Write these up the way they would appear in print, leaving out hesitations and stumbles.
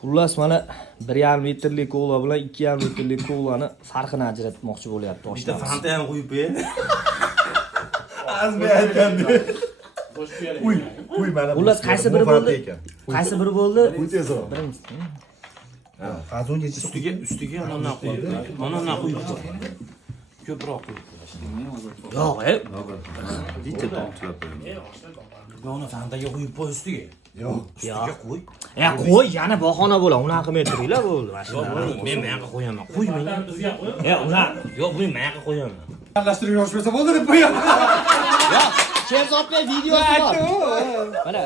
Xullas mana 1,5 metrlik ko'la bilan 2,5 metrlik ko'lani farqini ajratmoqchi bo'lyapti Bitta oshnamiz. fanta ham qo'yib ber. Azmi aytgandi. Uy mana. Xullas qaysi biri bo'ldi? Qaysi biri bo'ldi? Uy tezroq. Birinchisi. Qazongacha Ustiga mana qo'yib. Mana qo'yib. Ko'proq qo'yib. Yo'q, Bitta tomchilatib. Buni fantaga qo'yib qo'y ustiga. yo'q. Ustiga qo'y. qo'y, yana bahona bo'la. Unaqa qilmay turinglar bo'ldi mashina. Men bu yoqqa qo'yaman. Qo'y men. Bizga qo'y. Unaqa. Yo'q, buni bu yoqqa qo'yaman. Aralashtirib yoshmasa bo'ldi deb qo'yaman. Yo'q, Sherzodbek videosi bor. Mana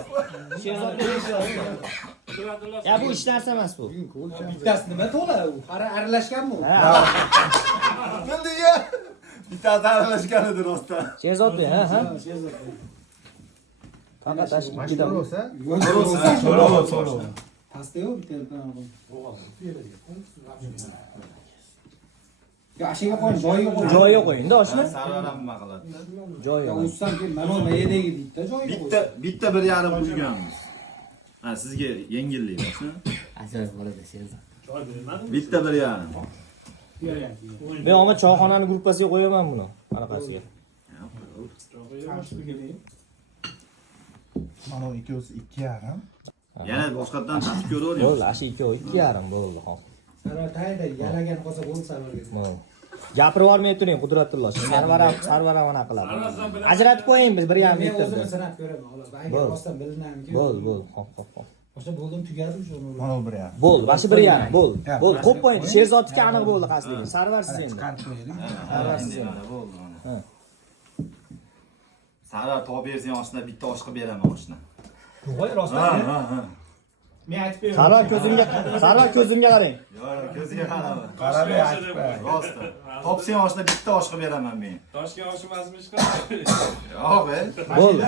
Sherzodbek videosi. Ya bu ish narsa emas bu. Bittasi nima to'la u? Hali aralashganmi u? Bildiga. Bittasi aralashgan edi rostdan. Sherzodbek, ha. Faqat tashqi ikkida. So'rov. Pastda-yu bitta. Ya ashiga qo'ying, joyiga qo'ying. Joyiga qo'ying-da oshna. Sarvaram nima qiladi? Joyiga. Ussam keyin mana mayadagi bitta joyiga qo'ying. Bitta 1,5 qo'yganmiz. Ha, sizga yengillik bo'lsin. Ajoyib bo'ladi Sherzod. Bitta 1,5. Men omad choyxonani gruppasiga qo'yaman buni. Anaqasiga. Mana ikkovsi 2,5. Yana boshqatdan tashib ko'ravering. Bo'ldi, ashi 2,5 bo'ldi, xo'p. Sarvar tayda yalagan qolsa bo'ldi sarvarga. Bo'ldi. Gapirib olmay turing, Qudratullo. Sarvar mana qiladi. Ajratib qo'ying biz 1,5 Men o'zim metrda. sinab ko'raman, xolos. Agar Bo'ldi. rostdan bilinamki. Bo'ldi. Xo'p. O'sha bo'ldim tugadi o'sha. Mana 1,5. Bo'ldi, bashi 1,5 bo'ldi. Bo'ldi, qo'yib qo'ying. Sherzodga aniq bo'ldi qasdingiz. Sarvar siz endi. Qancha qo'yaylik? Sarvarsiz endi. Bo'ldi mana. Ha. Sarvar top bersang oshna bitta osh qilib beraman oshna. Qo'y rostdan. Ha. Men aytib beraman. Sarvar ko'zimga qarang. Yo'q, ko'ziga qarama. Qarabay aytib qo'y. Rostdan. Topsang oshna bitta osh qilib beraman men. Toshkent oshimasmi hech Yo'q, Bo'ldi.